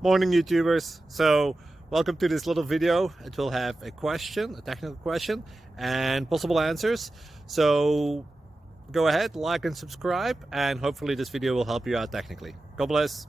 Morning YouTubers. So welcome to this little video. It will have a question, a technical question, and possible answers. So go ahead, like and subscribe, and hopefully this video will help you out technically. God bless.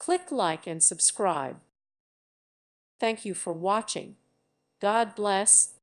Click like and subscribe. Thank you for watching. God bless.